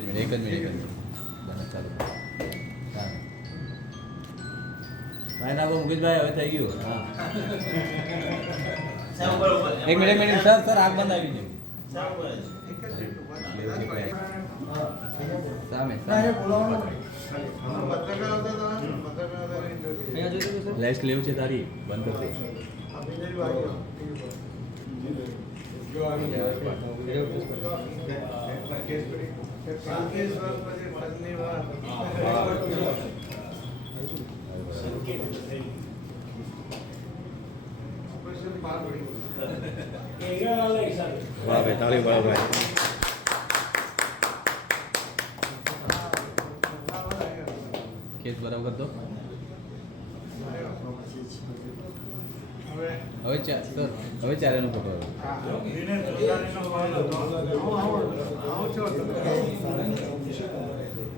જ મિનિટ એક જ મિનિટ એક જ મિનિટ. ચાલુ. ભાઈ નાખો મુકેશભાઈ હવે થઈ ગયું. હા. એક મિનિટ એક મિનિટ. સર સર આગ બંધ આવી ગયું સામે સામે. લાઈટ લેવું છે તારી? બંધ કરી દે વાહ ભાઈ તાળી વાહ ભાઈ કેસ બરાબર કર દો હવે ચાર સર હવે ચારેનો ફોટો આવ્યો